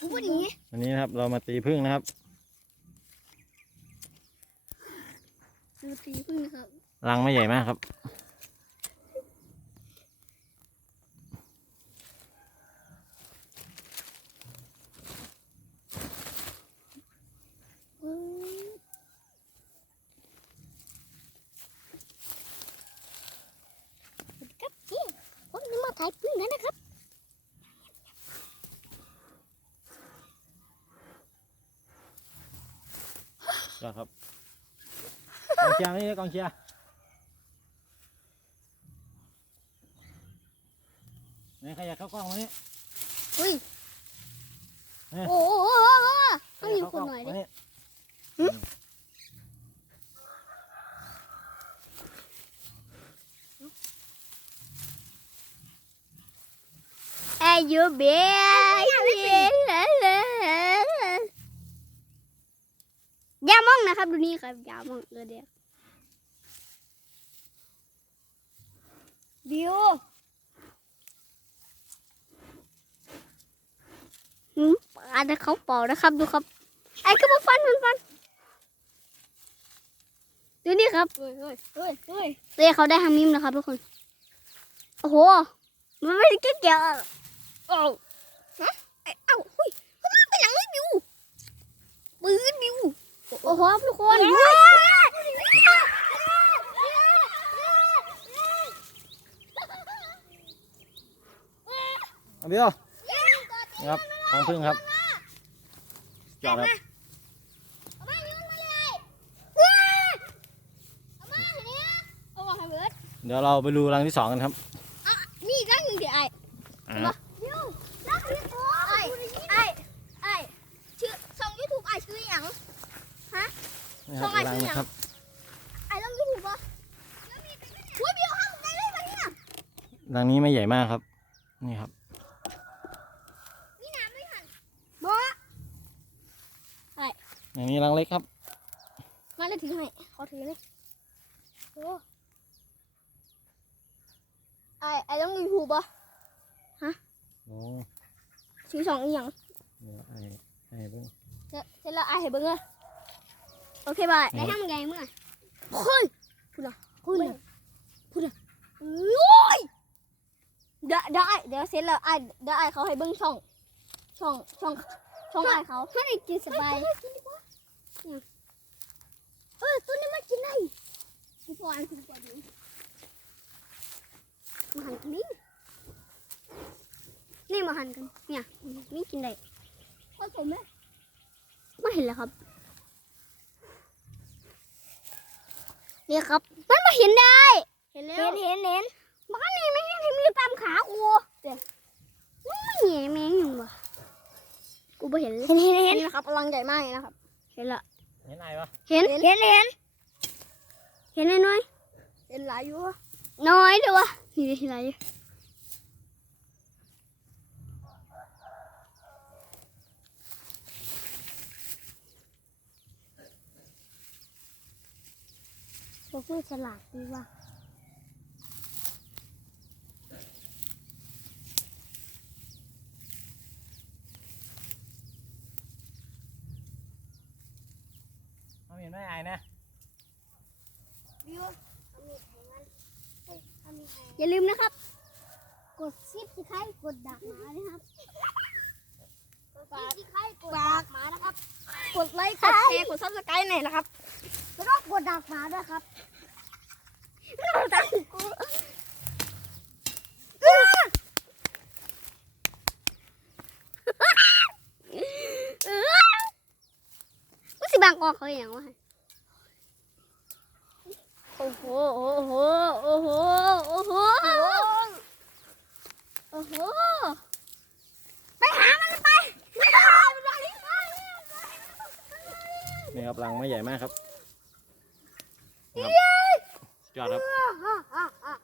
กูพูดอย่างนี้วันนี้นะครับ เรามาตีพึ่งนะครับดูตีพึ่งนะครับรังไม่ใหญ่มากครับเฮ้ยสวัสดีครับพี่ผมจะมาถ่ายพึ่งแล้วนะครับ ยอดครับกองเชียร์นี่กองเชียร์ไหนใครอยากเข้ากล้องมานี่อุ้ยเอ้ยโอ้โหโอ้โหโอ้โหต้องมีคนหน่อยดิมานี่ไอ้ยูเบียอ ย่ามองนะครับ ดูนี่ครับอย่ามองเลยเดียวบิวหืมปาดเขาเป่านะครับดูครับ ไอ้ก็มาฟันฟันฟันดูนี่ครับเฮ้ยเฮ้ยเฮ้ยเฮ้ยเรียกเขาได้ทางมิมนะครับทุกคน โอ้โห มันไม่ได้เกี่ยวอะโอ้ไอ้เอ้าเฮ้ยมันไปหลังไอ้บิวปืนบิว โอ้โหทุกคนเอาเบี้ยวนี่ครับรังพึ่งครับยอดครับเอามานี่มันมาเลยเอามาทีนี้เอามาให้เบิร์ดเดี๋ยวเราไปดูรังที่สองกันครับนี่อีกร่างหนึ่งเดี๋ยวไอ้อ่าเดี๋ยวร่างที่สองไอ้ไอ้ไอ้ชื่อช่องยูทูบไอ้ชื่อหยัง นี่คช่รัอบงอะไรรังชื่อหยังนะครับไอ้ลองยูทูบปะหัวบิวห้ามได้เลยปะเนี่ยรังนี้ไม่ใหญ่มากครับ นี่ครับนี่น้ำไม่หันบออย่างนี้รังเล็กครับ มาเลยถือให้เขาถือเลยโอ้ไอ้ไอ้ต้องยูทูบปะโอ้ชื่อช่องอีหยังเดี๋ยวไอ้ไอ้เพิ่งเสร็จเสร็จแล้วไอ้เห็นเบิ้งเลยโอเคบายได้ทำไงเมื่อเฮ้ยพูดละพูดละพูดละโอ้ยได้ได้เดี๋ยวเสร็จแล้วไอ้เดี๋ยวไอ้เขาให้เบิ้งช่อง ช่องช่องช่องไอ้เขาให้ได้กินสบายเออตัวนี้มากินได้กูพออันกูพอดีมาหันกันนี่นี่มาหันกันเนี่ยนี่กินได้ผสมไหมไม่เห็นแล้วครับ นี่ยครับ มันมาเห็นได้ เห็นแล้เห็วนเห็นเห็นบ้านนี่ไม่เห็นมันอยู่ตามขากูเดี๋ยวมันไม่แง่แมงอยู่วะกูไม่เห็นเลยเห็นเห็นเห็นนี่นะครับพลังใหญ่มากเลยนะครับ เห็นละเห็นไอ้ปะเห็นเห็นเห็นเห็นน้อยเห็นหลายอยู่วะๆน้อยเดี๋ยววะนี่ดิเห็นอะไรอยู่ บอกว่าฉลาดดีว่ะเขาเห็นไหมไอ้นะบิวอย่าลืมนะครับ กดซิปที่ใครกดดักหมานะครับ กดซิปที่ใครกดดักหมานะครับ กดไลค์ กดแชร์ กดซับสไครต์หน่อยนะครับ แล้วก็กดดักหมาด้วยครับว่าสิบางออกเขาอย่างวะโอ้โห โอ้โห โอ้โห โอ้โห โอ้โห ไปหามันไปไปหามันไปนี่ครับรังไม่ใหญ่มากครับ ครับยอดครับอ่าอ่าอ่า